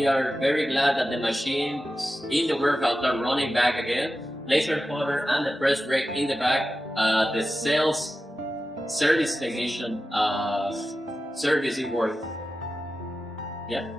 we are very glad that the machines in the warehouse are running back again. Laser cutter and the press brake in the back. The sales service technician service it worked. Yeah.